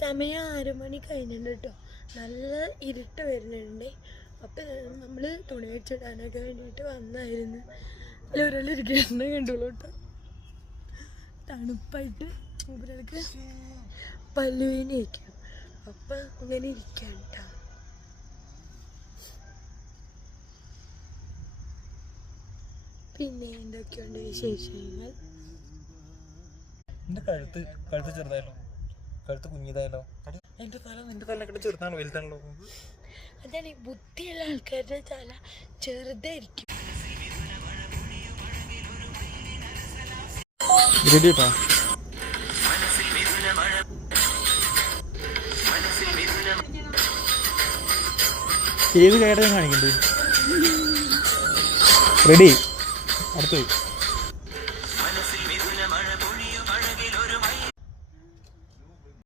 സമയം 6 മണി കഴിഞ്ഞിട്ടുണ്ട് കേട്ടോ. നല്ല ഇരുട്ട് വരുന്നുണ്ട്. അപ്പം നമ്മൾ തുണി വെച്ചിടാനൊക്കെ വേണ്ടിയിട്ട് വന്നായിരുന്നു. അല്ല ഒരാളിരിക്കുന്ന കണ്ടുള്ളൂ കേട്ടോ. തണുപ്പായിട്ട് മൂപ്പർക്ക് പല്ലുവേന ഇരിക്കാം. അപ്പം അങ്ങനെ ഇരിക്കാം കേട്ടോ. പിന്നെ എന്തൊക്കെയുണ്ട് വിശേഷങ്ങൾ? എൻ്റെ കഴുത്ത് ചെറുതായല്ലോ, കഴുത്ത് കുഞ്ഞിതായല്ലോ. എൻ്റെ തല നിന്റെ തലക്കെട്ട് ചെറുതാണല്ലോ വലുതാണല്ലോ. അതാണ് ഈ ബുദ്ധിയുള്ള ആൾക്കാരുടെ തല ചെറുതായിരിക്കും. ഏത് കയറാൻ കാണിക്കണ്ടേ? റെഡി, അടുത്ത്